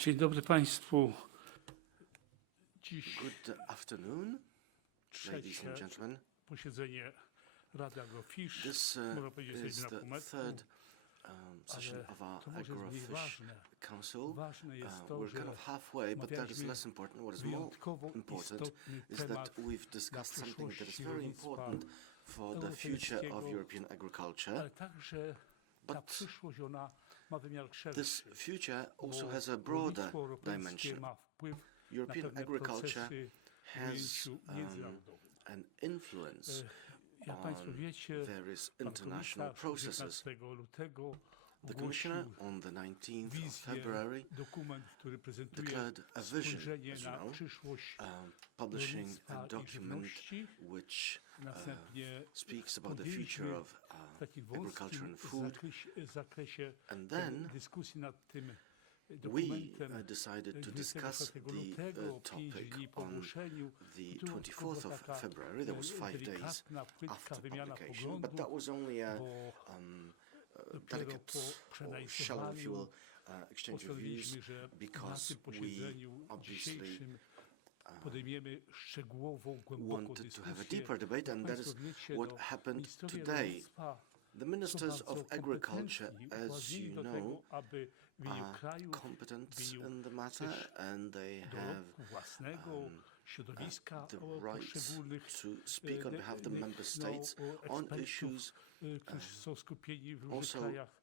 Dzień dobry Państwu. Dziś Good afternoon, ladies and gentlemen. posiedzenie Rady Agrofish. This Można powiedzieć, is jesteśmy na the półmetku, third session of our to może jest mniej Agrofish ważne. Council. Ważne jest to, We're że kind of halfway, but that is omawialiśmy less important. What is more wyjątkowo important istotny is that temat we've dla discussed something that is przyszłości very rolnictwa important for the future of europejskiego, European agriculture. ale także ta But przyszłość ona ma wymiar this szerszy. future also Bo has a broader rolnictwo europejskie dimension. ma wpływ na European pewne agriculture procesy w has ujęciu międzynarodowym. an influence Jak Państwo on wiecie, various pan international komisarz processes. 19 lutego The Commissioner ogłosił on the 19th of wizję, February dokument, który prezentuje declared a vision, spojrzenie as you na know, przyszłość publishing rolnictwa a i document żywności. which Następnie speaks about the podjęliśmy future of w takim agriculture and wąskim food. zakresie And then dyskusji nad tym we dokumentem decided to discuss 24 the lutego, 5 topic dni po on ogłoszeniu. the I tu 24th of taka February. That was 5 days delikatna, płytka after wymiana publication, but that poglądów, was only a bo dopiero delicate po or shallow, if you will, przeanalizowaniu exchange of views, postanowiliśmy, że na because tym we posiedzeniu obviously dzisiejszym podejmiemy szczegółową, głęboką wanted to have a dyskusję. deeper debate, and that is Państwo wiecie, what happened ministrowie today. rolnictwa The są ministers bardzo of agriculture, kompetentni, as uprawnili you do know, tego, aby w imieniu are kraju, competent w imieniu in the matter, też and they have dorobku własnego, środowiska the right poszczególnych to speak on behalf of the member states on issues którzy są skupieni w różnych also krajach.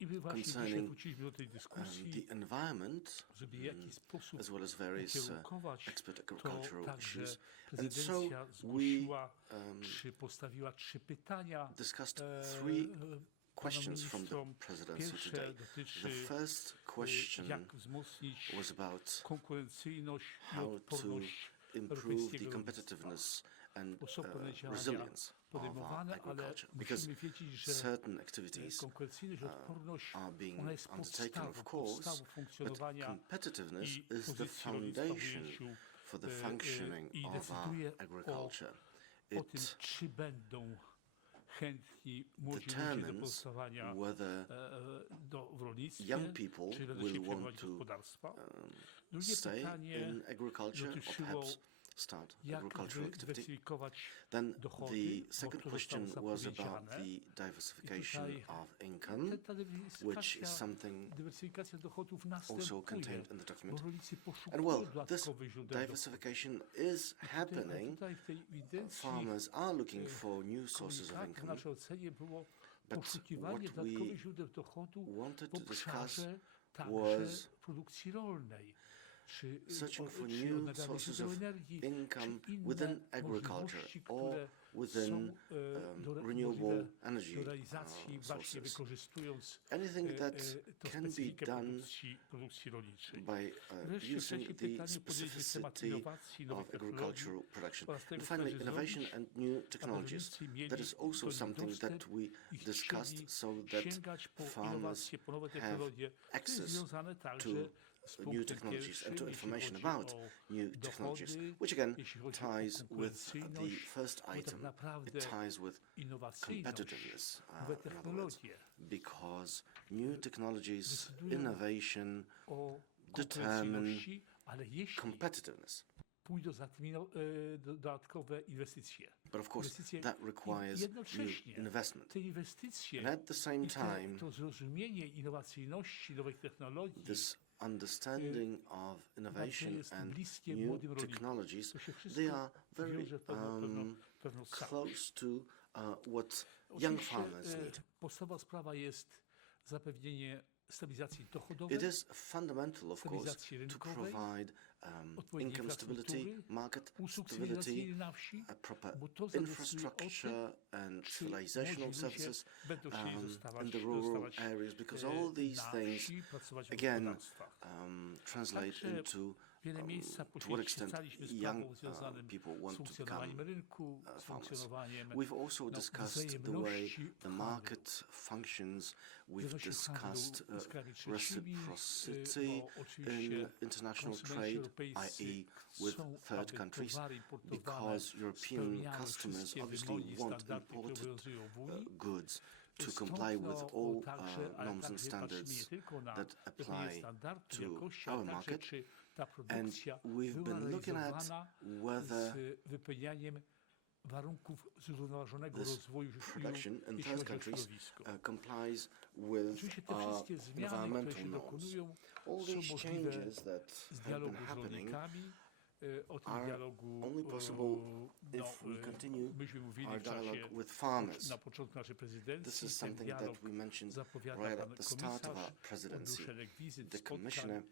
I my właśnie dzisiaj concerning wróciliśmy do tej dyskusji, the environment, żeby w jakiś sposób as well as various ukierunkować expert to agricultural także issues. And so prezydencja we zgłosiła, czy postawiła 3 pytania discussed 3 panom questions from the ministrom. presidency Pierwsze today. dotyczy The first question jak wzmocnić was about konkurencyjność i how to odporność improve the europejskiego rolnictwa. competitiveness and Osobne działania resilience of our podejmowane, ale agriculture, because musimy wiedzieć, że certain activities konkurencyjność, odporność, are being ona jest undertaken, of course, podstawą but funkcjonowania competitiveness i is the pozycji rolnictwa w foundation ujęciu, for the functioning i of our decyduje agriculture. o tym, It czy będą chętni młodzi ludzie do determines pozostawania whether w rolnictwie, young people czy będą will się want przejmować to gospodarstwa. Drugie stay pytanie in agriculture or dotyczyło, perhaps start jak agricultural activity. dywersyfikować Then dochody, the bo second to question zostało was about zapowiedziane. the diversification I tutaj of income, ta which is something dywersyfikacja dochodów also następuje, contained in the bo document. rolnicy And poszukują well, this dodatkowych źródeł dochodów. diversification is happening. Tutaj w tej ewidencji Farmers are looking for new sources of w income. naszej ocenie było But poszukiwanie what we dodatkowych źródeł dochodu wanted w to discuss obszarze także was produkcji rolnej, czy searching for czy new odnawialnych sources źródeł of energii, income czy inne within agriculture możliwości, or które within są renewable możliwe energy do realizacji właśnie sources. wykorzystując Anything that tą can be specyfikę done produkcji rolniczej. by Wreszcie w using trzecim the pytaniu podjęliśmy temat specificity innowacji, nowych of technologii agricultural production. oraz tego, And finally, co należy innovation zrobić, and new aby technologies. rolnicy mieli That is also do nich something that dostęp we i discussed chcieli so that sięgać po farmers innowacje, po nowe have technologie. To jest access związane to także z new punktem technologies pierwszym, and to jeśli information chodzi about o new technologies, dochody, which again jeśli chodzi o ties with the konkurencyjność, first bo tak item. naprawdę It ties with innowacyjność, competitiveness, nowe in other words, technologie because new technologies, decydują innovation o determine konkurencyjności, ale jeśli competitiveness. pójdą za tym dodatkowe inwestycje. But of course, Inwestycje that requires jednocześnie new investment. te inwestycje And at the same i time, to zrozumienie innowacyjności, nowych technologii, this understanding of innovation jest and bliskie new młodym rolnikom. technologies, To się wszystko they are very wiąże w pewną całość. close to what young Oczywiście, farmers need. podstawowa sprawa jest zapewnienie stabilizacji dochodowej, It is fundamental, of course, stabilizacji to rynkowej, provide odpowiedniej income stability, infrastruktury, market usług stability, cywilizacyjnych na wsi, a proper bo to zadecyduje o infrastructure and czy civilizational młodzi ludzie services będą chcieli in the rural zostawać areas, because all these na things wsi, pracować w again gospodarstwach. translate Także into wiele miejsca to what extent poświęcali young sprawom związanym people z want to funkcjonowaniem become rynku, z farmers. funkcjonowaniem We've also discussed the way wzajemności the w market functions. We've wzajemności handlu discussed z krajami trzecimi, reciprocity bo oczywiście in international konsumenci trade, europejscy i.e. with chcą, third aby countries, towary importowane because European spełniały customers wszystkie obviously wymogi, want standardy, które imported obowiązują w Unii. goods to comply with all norms and standards that apply to our market. And we've been looking at whether warunków zrównoważonego this rozwoju production in jeśli third chodzi o countries środowisko. complies with Oczywiście te our wszystkie zmiany, które environmental się norms. dokonują, All są these możliwe changes that z have dialogu been z happening rolnikami. O tym are dialogu only possible if we continue myśmy mówili our w czasie dialogue with farmers. na początku naszej This prezydencji. is Ten something dialog that we mentioned zapowiada right pan at the start of our komisarz, presidency. odbył szereg wizyt, The spotkań commissioner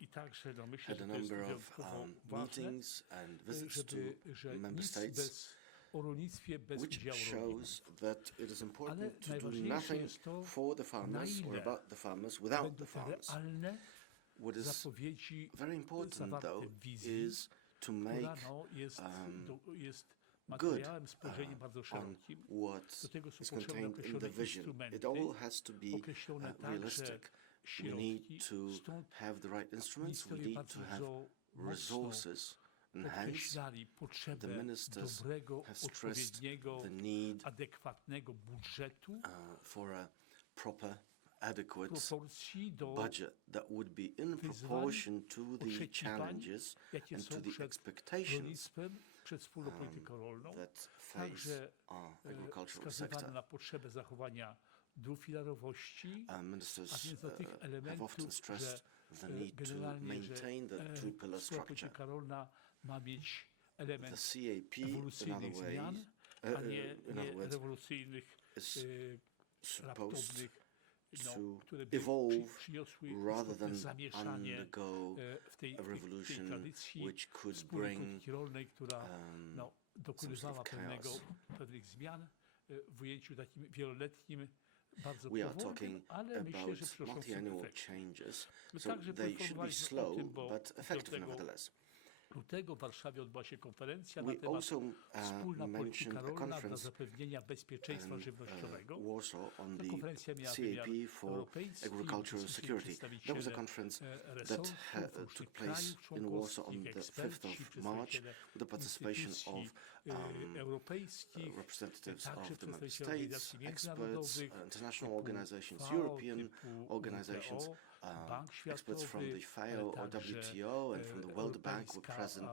i także myślę, had a że to jest number of wyjątkowo ważne, meetings and visits to że member nic states, o rolnictwie bez which udziału rolników. shows that it is important to do najważniejsze nothing jest to, for the farmers na or ile about the farmers without będą the te farmers. realne What is zapowiedzi very important, zawarte though, w wizji, is to która make jest good materiałem, spojrzeniem bardzo on szerokim. what Do tego są is potrzebne contained in the określone vision. instrumenty, It all has to be określone także realistic. We need środki. to Stąd have the right instruments. We ministrowie need to have bardzo mocno resources. And hence, podkreślali the potrzebę ministers dobrego, have stressed odpowiedniego, the need adekwatnego budżetu, for a proper, adequate proporcji do budget that would be in proportion to the oczekiwań, challenges jakie and to są the przed expectations rolnictwem, przed wspólną polityką rolną. that face Także our agricultural wskazywano sector. na potrzebę zachowania dwufilarowości, a Ministers więc do tych have often elementów, że stressed the need to generalnie, że maintain the two-pillar wspólna structure. polityka rolna ma mieć The element CAP, in ewolucyjnych other zmian, ways, a nie in other words, rewolucyjnych, is supposed raptownych, to które by evolve przyniosły rather istotne than zamieszanie undergo w tej a revolution tradycji which could wspólnej bring polityki rolnej, która dokonywała of chaos. pewnych zmian w ujęciu takim wieloletnim, bardzo We are powolnym, talking ale myślę, że about przynoszącym multi-annual efekt. changes, My so także they should be poinformowaliśmy o slow tym, bo but effective 5 nevertheless. lutego w Warszawie odbyła się konferencja na We temat also wspólna polityka mentioned a rolna dla conference zapewnienia bezpieczeństwa in żywnościowego. Warsaw on Ta the konferencja miała CAP wymiar for europejski, agricultural security. That was a conference that took place in Warsaw on the 5th of March with the participation of europejskich, representatives także of the member przedstawiciele states, organizacji experts, międzynarodowych, international typu organizations, FAO, European typu organizations, WTO, Bank experts from the Światowy, FAO or także WTO and from the World Bank were Europejska present,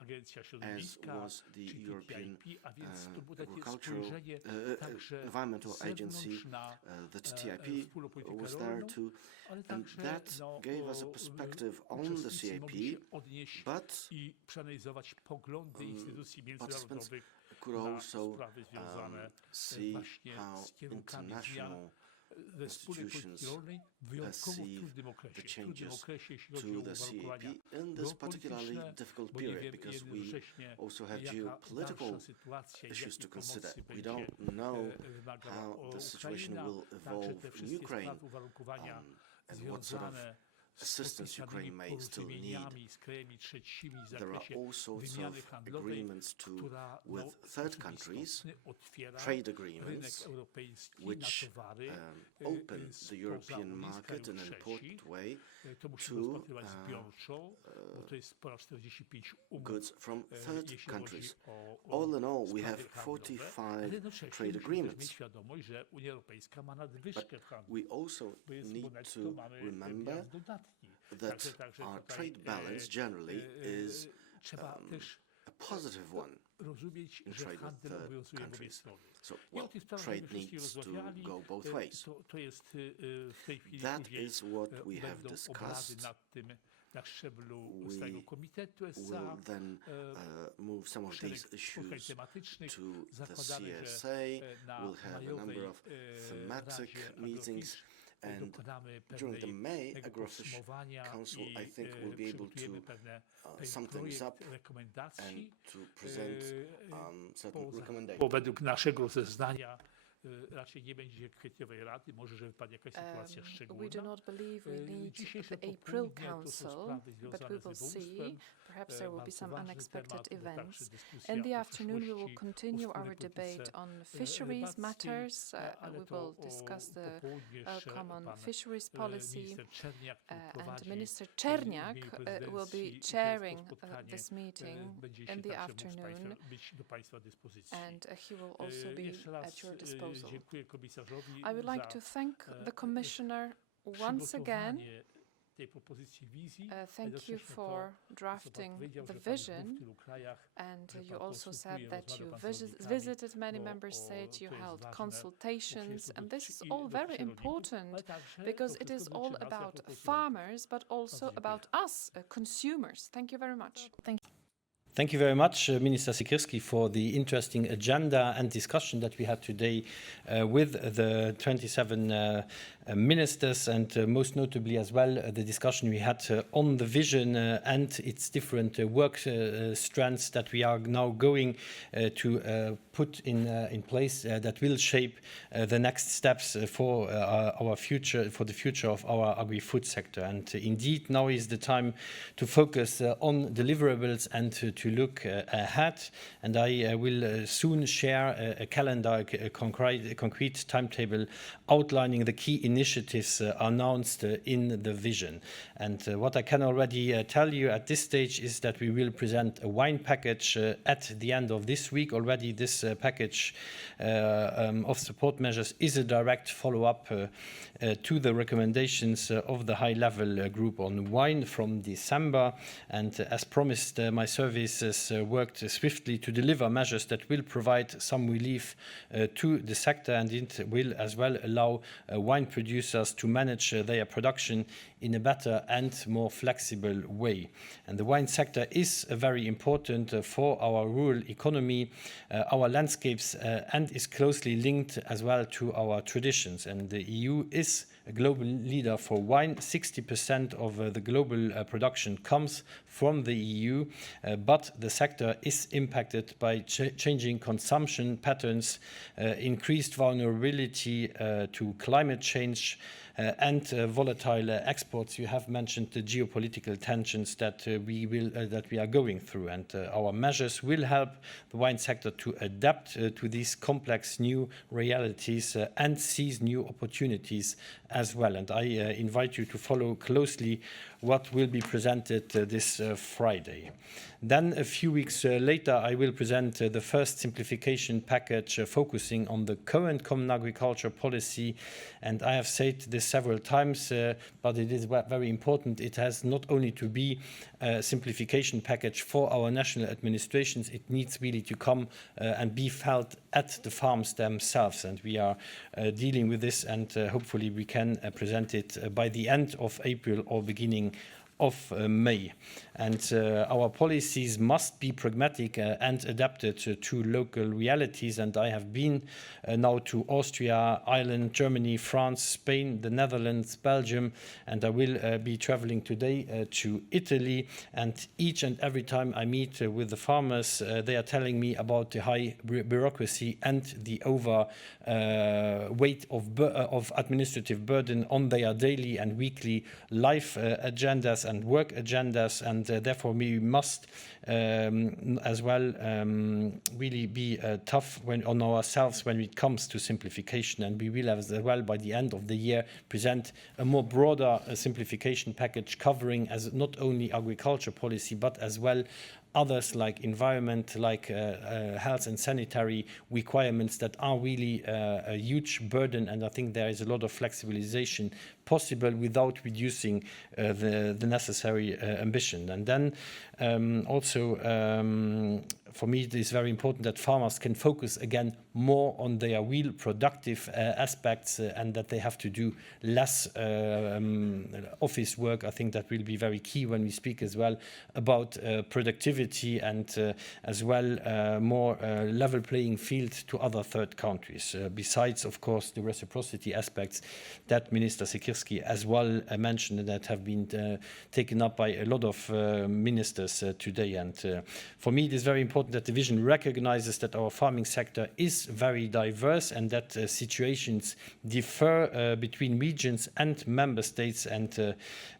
Agencja as Środowiska, was the czy European TTIP, a więc to było takie Agricultural spojrzenie także Environmental z Agency, zewnątrz na the TTIP wspólną politykę was there rolną, too, ale and także that gave us a perspective on the uczestnicy mogli się CAP, odnieść but i przeanalizować poglądy instytucji międzynarodowych could na also sprawy związane see właśnie how z kierunkami zmian international we wspólnej polityki institutions rolnej w wyjątkowo perceive trudnym the okresie. W trudnym changes okresie, jeśli to chodzi o the CAP uwarunkowania in this particularly geopolityczne, difficult bo nie period, wiemy because we jednocześnie, also have jaka geopolitical dalsza sytuacja i issues jakiej to consider. pomocy We będzie don't know wymagała how the situation Ukraina, will także evolve te in wszystkie Ukraine, sprawy, uwarunkowania and what sort of związane z assistance Ukraine podpisanymi may still need. porozumieniami z krajami trzecimi w There are zakresie all sorts wymiany of handlowej, agreements too która with w third sposób countries, istotny otwiera trade rynek agreements, europejski which na towary open spoza the European Unii, z market in krajów an trzecich. important way To musimy to rozpatrywać zbiorczo, bo to jest po raz 45 umów, goods from third jeśli chodzi countries. o All in all, we have sprawy handlowe, ale 45 jednocześnie trade musimy też agreements. mieć świadomość, że Unia Europejska ma nadwyżkę w handlu, We also bo need netto to mamy remember bilans dodatni. that Także our tutaj, trade balance generally is trzeba też a positive one. rozumieć, in że trade with handel third obowiązuje w obie countries. strony. So, I well, o tych sprawach trade będziemy wszystkie needs to rozmawiali. go both ways. To jest w tej chwili That później is what we have będą discussed. obrady nad tym na szczeblu Stałego Komitetu We'll SA. then move some of Szereg these spotkań issues tematycznych. to the Zakładamy, CSA. że na We'll have a number majowej of thematic Radzie meetings, Agrofish and dokonamy during the May pewnego Agrofish podsumowania Council, i I think we'll be able przygotujemy to pewien sum things projekt up rekomendacji. and to present certain Bo recommendations. według naszego rozeznania raczej nie będzie kwietniowej rady, może, że wypadnie jakaś sytuacja We do szczególna. not believe we need Dzisiejsze the April popołudnie to są Council, sprawy but związane we z will see. rybołówstwem. Perhaps there will be Bardzo some ważny unexpected temat, bo także events. dyskusja In the o afternoon, we will przyszłości, o continue wspólnej our polityce debate on fisheries rybackiej, matters. ale We to will discuss the popołudnie jeszcze common pan fisheries policy. minister Czerniak, który And prowadzi Minister w Czerniak imieniu will prezydencji be i to chairing spotkanie this meeting będzie in się the także mógł afternoon, być do Państwa dyspozycji. and he will also Jeszcze be raz at your disposal. proposal. Dziękuję komisarzowi I would like za to thank the Commissioner once again. przygotowanie tej propozycji wizji. Thank you Jednocześnie for to, co drafting pan powiedział, the że pan był vision. w tylu krajach, And że you pan also said konsultuje, that rozmawia you pan z rolnikami, visited many bo member states, you to jest held ważne, consultations, bo and jest this to is all dotyczy very rolników, important ale także because to it is wszystko all dotyczy nas about jako konsumentów. farmers, but also Bardzo about us, consumers. Thank you very much. Thank you very much, Minister Siekierski, for the interesting agenda and discussion that we had today with the 27 ministers, and most notably as well the discussion we had on the vision and its different work strands that we are now going to put in place that will shape the next steps for our future, for the future of our agri-food sector. And indeed, now is the time to focus on deliverables and to look ahead. And I will soon share a calendar, a concrete timetable outlining the key initiatives announced in the vision. And what I can already tell you at this stage is that we will present a wine package at the end of this week. Already this package of support measures is a direct follow-up to the recommendations of the high-level group on wine from December. And as promised, my services worked swiftly to deliver measures that will provide some relief to the sector, and it will as well allow wine producers to manage their production in a better and more flexible way. And the wine sector is very important for our rural economy, our landscapes, and is closely linked as well to our traditions. And the EU is a global leader for wine. 60% of the global production comes from the EU, but the sector is impacted by changing consumption patterns, increased vulnerability to climate change, and volatile exports. You have mentioned the geopolitical tensions that we are going through, and our measures will help the wine sector to adapt to these complex new realities and seize new opportunities as well. And I invite you to follow closely what will be presented this Friday. Then a few weeks later, I will present the first simplification package focusing on the current common agriculture policy. And I have said this several times, but it is very important. It has not only to be a simplification package for our national administrations, it needs really to come and be felt at the farms themselves. And we are dealing with this, and hopefully we can present it by the end of April or beginning of May. And our policies must be pragmatic and adapted to local realities. And I have been now to Austria, Ireland, Germany, France, Spain, the Netherlands, Belgium, and I will be traveling today to Italy. And each and every time I meet with the farmers, they are telling me about the high bureaucracy and the weight of administrative burden on their daily and weekly life agendas and work agendas, and therefore we must as well really be tough on ourselves when it comes to simplification. And we will as well by the end of the year present a more broader simplification package covering as not only agriculture policy but as well others like environment, like health and sanitary requirements that are really a huge burden. And I think there is a lot of flexibilization possible without reducing the necessary ambition. And then also for me it is very important that farmers can focus again more on their real productive aspects and that they have to do less office work. I think that will be very key when we speak as well about productivity and as well more level playing field to other third countries, besides of course the reciprocity aspects that Minister Siekierski as well mentioned and that have been taken up by a lot of ministers today. And for me it is very important that the vision recognizes that our farming sector is very diverse and that situations differ between regions and member states, and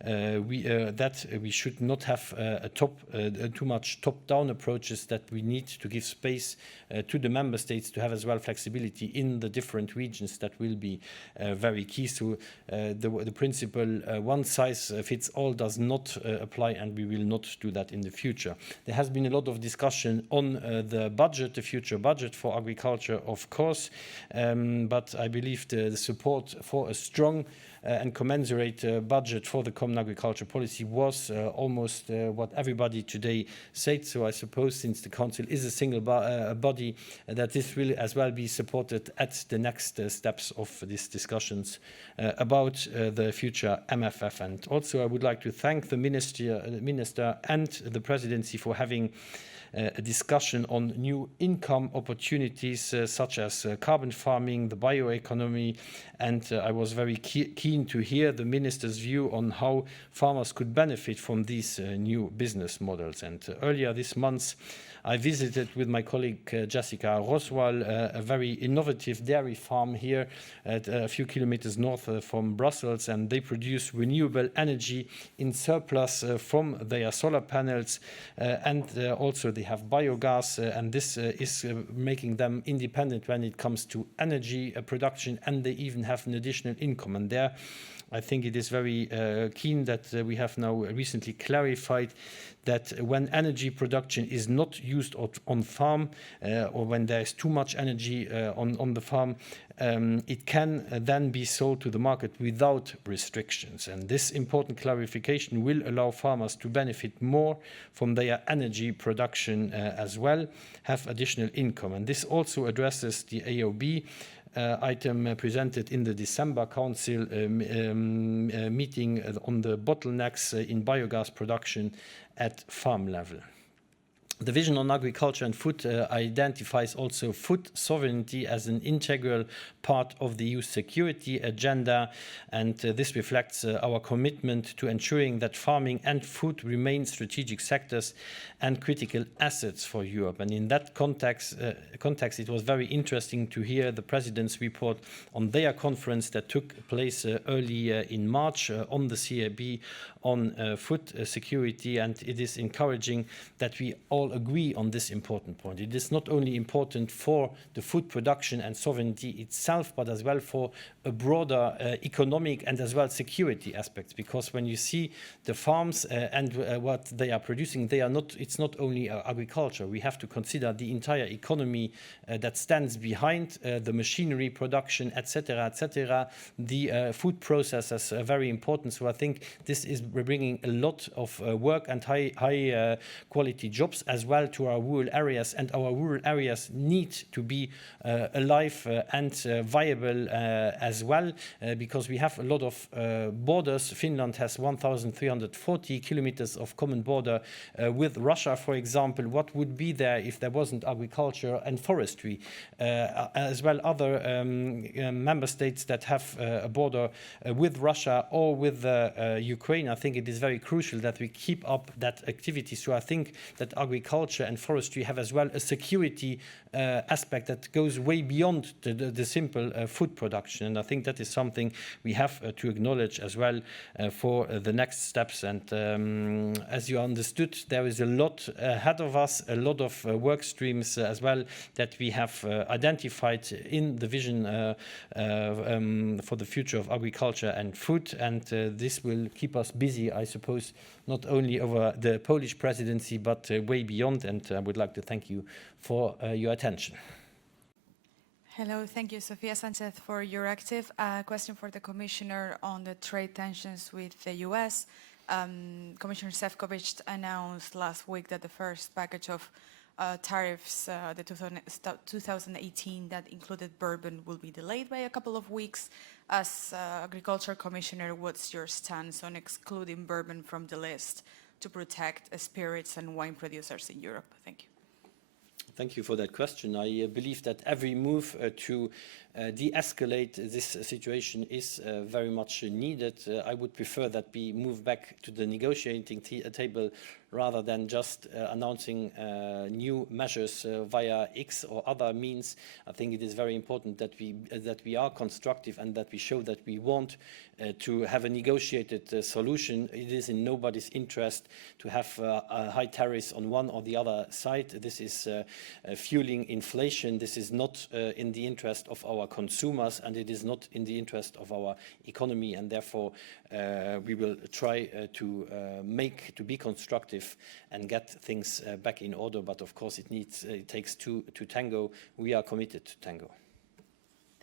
that we should not have too much top-down approaches, that we need to give space to the member states to have as well flexibility in the different regions. That will be very key. So the principle one size fits all does not apply, and we will not do that in the future. There has been a lot of discussion on the budget, the future budget for agriculture, of course, but I believe the support for a strong and commensurate budget for the common agriculture policy was almost what everybody today said. So I suppose, since the Council is a single body, that this will as well be supported at the next steps of these discussions about the future MFF. And also I would like to thank the Minister and the Presidency for having a discussion on new income opportunities such as carbon farming, the bioeconomy, and I was very keen to hear the Minister's view on how farmers could benefit from these new business models. And earlier this month, I visited with my colleague Jessica Roswell a very innovative dairy farm here at a few kilometers north from Brussels, and they produce renewable energy in surplus from their solar panels, and also they have biogas, and this is making them independent when it comes to energy production, and they even have an additional income. And there I think it is very keen that we have now recently clarified that when energy production is not used on farm, or when there is too much energy on the farm, it can then be sold to the market without restrictions. And this important clarification will allow farmers to benefit more from their energy production as well, have additional income. And this also addresses the AOB item presented in the December Council meeting on the bottlenecks in biogas production at farm level. The vision on agriculture and food identifies also food sovereignty as an integral part of the EU security agenda, and this reflects our commitment to ensuring that farming and food remain strategic sectors and critical assets for Europe. And in that context, it was very interesting to hear the President's report on their conference that took place early in March on the CAB on food security, and it is encouraging that we all agree on this important point. It is not only important for the food production and sovereignty itself, but as well for a broader economic and as well security aspects, because when you see the farms and what they are producing, it's not only agriculture. We have to consider the entire economy that stands behind the machinery production, etc., etc. The food processes are very important. So I think this is bringing a lot of work and high quality jobs as well to our rural areas, and our rural areas need to be alive and viable as well, because we have a lot of borders. Finland has 1,340 kilometers of common border with Russia, for example. What would be there if there wasn't agriculture and forestry? As well, other member states that have a border with Russia or with Ukraine, I think it is very crucial that we keep up that activity. So I think that agriculture and forestry have as well a security aspect that goes way beyond the simple food production. And I think that is something we have to acknowledge as well for the next steps. And as you understood, there is a lot ahead of us, a lot of work streams as well that we have identified in the vision for the future of agriculture and food. And this will keep us busy, I suppose, not only over the Polish presidency, but way beyond. And I would like to thank you for your attention. Hello, thank you, Sofia Sanchez, for your active question for the Commissioner on the trade tensions with the US. Commissioner Šefčovič announced last week that the first package of tariffs, the 2018 that included bourbon, will be delayed by a couple of weeks. As Agriculture Commissioner, what's your stance on excluding bourbon from the list to protect spirits and wine producers in Europe? Thank you. Thank you for that question. I believe that every move to de-escalate this situation is very much needed. I would prefer that we move back to the negotiating table rather than just announcing new measures via X or other means. I think it is very important that we are constructive and that we show that we want to have a negotiated solution. It is in nobody's interest to have high tariffs on one or the other side. This is fueling inflation. This is not in the interest of our consumers, and it is not in the interest of our economy. And therefore, we will try to be constructive perspective and get things back in order. But of course, it takes two to tango. We are committed to tango.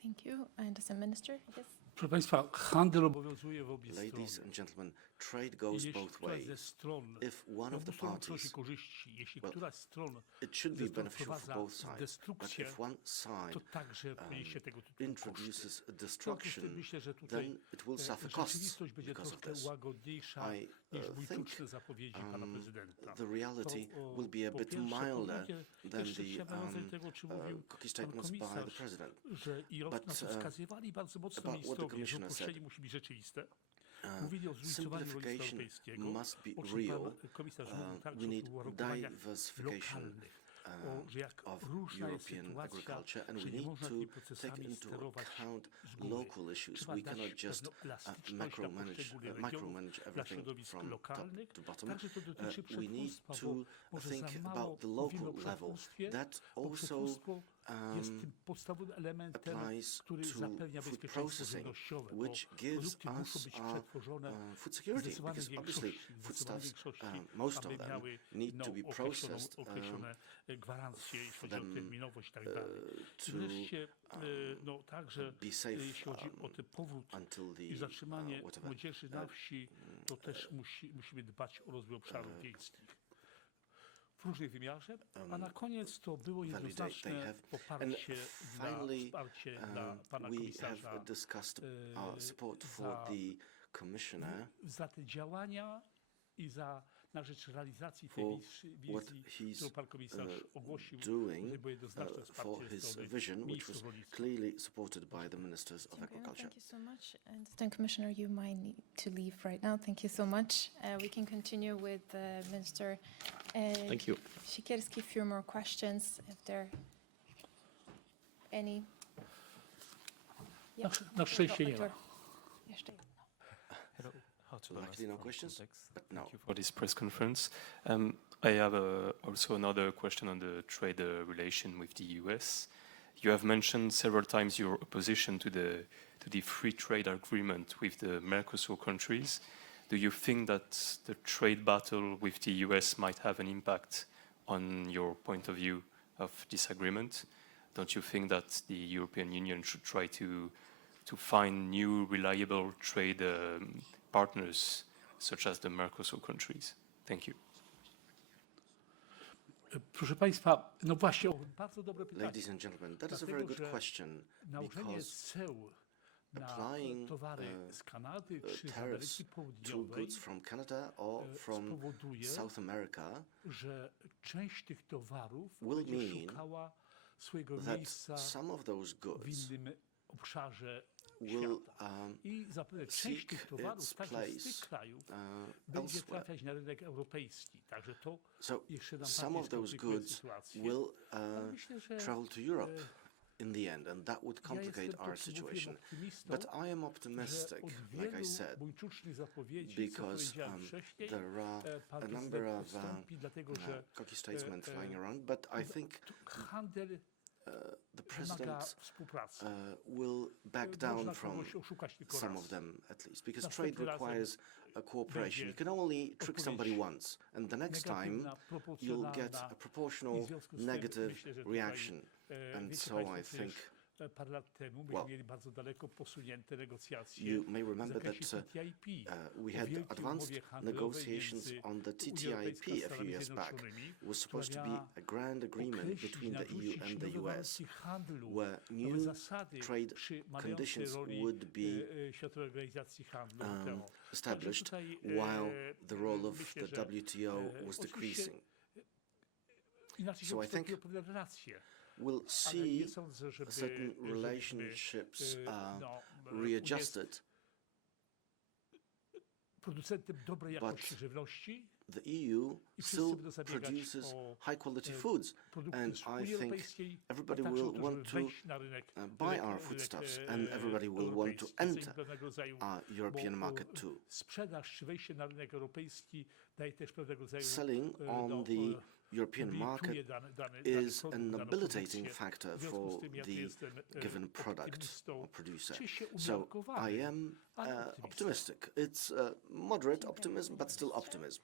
Thank you. And as a minister, yes. Proszę Państwa, handel obowiązuje w obie Ladies strony. and gentlemen, trade goes Jeśli both któraś ze ways. stron If one of the przynosi parties, korzyści, jeśli well, któraś stron it should be beneficial for wprowadza both sides. But destrukcję, if one to side także poniesie tego tytułu koszty. introduces a W związku z destruction, tym myślę, że tutaj then it will suffer costs rzeczywistość będzie because of troszkę this. łagodniejsza I niż think bójtuczne zapowiedzi pana prezydenta. the reality To, will be a po bit pierwsze. Po milder drugie, than jeszcze the chciałem nawiązać do tego, o czym mówił cocky pan statements by the komisarz, president. że i na But, to wskazywali bardzo mocno about what the ministrowie, że commissioner uproszczenie said, musi być rzeczywiste. Mówili o zróżnicowaniu rolnictwa simplification europejskiego, must be o czym real. pan komisarz mówił także We o need uwarunkowaniach diversification lokalnych, o, że jak of różna jest European sytuacja, agriculture, and że we nie need można to tymi take procesami into sterować account z góry. local issues. Trzeba We dać cannot just pewną elastyczność dla poszczególnych regionów, micromanage dla everything środowisk from top lokalnych. to bottom. Także to dotyczy We need przetwórstwa, to bo może think za mało about the mówimy o local level. przetwórstwie, That bo also przetwórstwo jest tym podstawowym elementem, applies który to zapewnia food bezpieczeństwo processing, żywnościowe, bo which gives produkty muszą us być our przetworzone food w security, zdecydowanej because obviously większości, foodstuffs, most aby of them miały need to be processed określone gwarancje, jeśli chodzi o them, terminowość i tak dalej. I to wreszcie, także be safe jeśli chodzi o ten powrót until the i zatrzymanie whatever. młodzieży na wsi, to też musimy dbać o rozwój obszarów wiejskich w różnych wymiarze, a na koniec to było jednoznaczne poparcie dla pana we komisarza have discussed our support for the commissioner za te działania i na rzecz realizacji tej what wizji, którą pan komisarz ogłosił, doing że było jednoznaczne for wsparcie ze his strony vision, which ministrów was rolnictwa. clearly supported by the ministers of agriculture. Thank you so much. And Assistant Commissioner, you might need to leave right now. Thank you so much. We can continue with Minister Thank you. Siekierski. A few more questions, if there are any. Na szczęście nie ma. Jeszcze jedno. Hello. How to Luckily no questions, but no. Thank you for this press conference. I have also another question on the trade relation with the US. You have mentioned several times your opposition to the free trade agreement with the Mercosur countries. Do you think that the trade battle with the US might have an impact on your point of view of this agreement? Don't you think that the European Union should try to find new reliable trade partners such as the Mercosur countries? Thank you. Proszę Państwa, no właśnie, bardzo dobre pytanie. Ladies and gentlemen, that is a very Dlatego, good że question nałożenie because ceł na applying towary z Kanady czy z tariffs Ameryki to Południowej goods from Canada or from spowoduje, South America że część tych towarów will będzie mean szukała swojego that miejsca some of those w goods innym obszarze will świata. I zapewne część seek tych towarów its także z tych place krajów będzie elsewhere. trafiać na rynek europejski. Także to So jeszcze nam some bardziej of those skomplikuje goods sytuację. will Ale myślę, że travel to Europe in the end, and that would ja complicate jestem our to, co mówiłem, situation. optymistą, But I am że optimistic, od like I wielu said, buńczucznych zapowiedzi, co because powiedziałem wcześniej, there are pan a number prezydent of odstąpi, dlatego że cocky statements flying around, but I think handel the wymaga president współpracy. will back down Można from kogoś oszukać tylko some raz. of them at least, because Następnym trade razem requires a cooperation. You can only trick somebody once, and the next time Negatywna, you'll get proporcjonalna a proportional i w związku z tym negative myślę, że tutaj, reaction. And wiecie so państwo, I przecież think parę lat temu myśmy well, mieli bardzo daleko posunięte negocjacje you may w remember zakresie that TTIP. we o had wielkiej advanced umowie handlowej negotiations między on the Unią TTIP Europejską a a few Stanami years back. Zjednoczonymi, It was która supposed to be miała a grand agreement określić, between the EU narzucić and the nowe US, warunki handlu, where nowe new zasady trade przy mającej conditions roli would be Światowej Organizacji Handlu. established, tutaj, while the role of myślę, the że, WTO was oczywiście decreasing. inaczej się So I think ustąpiło pewne relacje. We'll Ale nie see sądzę, żeby, certain relationships Unię readjusted. producentem dobrej jakości But żywności the EU i wszyscy still będą zabiegać produces o high quality foods, produkty and z I Unii think Europejskiej, everybody a także o will to, żeby want to wejść na rynek, buy our foodstuffs, and everybody will want to enter pewnego rodzaju, our European bo, market too. sprzedaż czy wejście na rynek europejski daje też pewnego rodzaju Selling on the European market is an habilitating factor for the given product or producer. So I am optimistic. It's moderate optimism, but still optimism.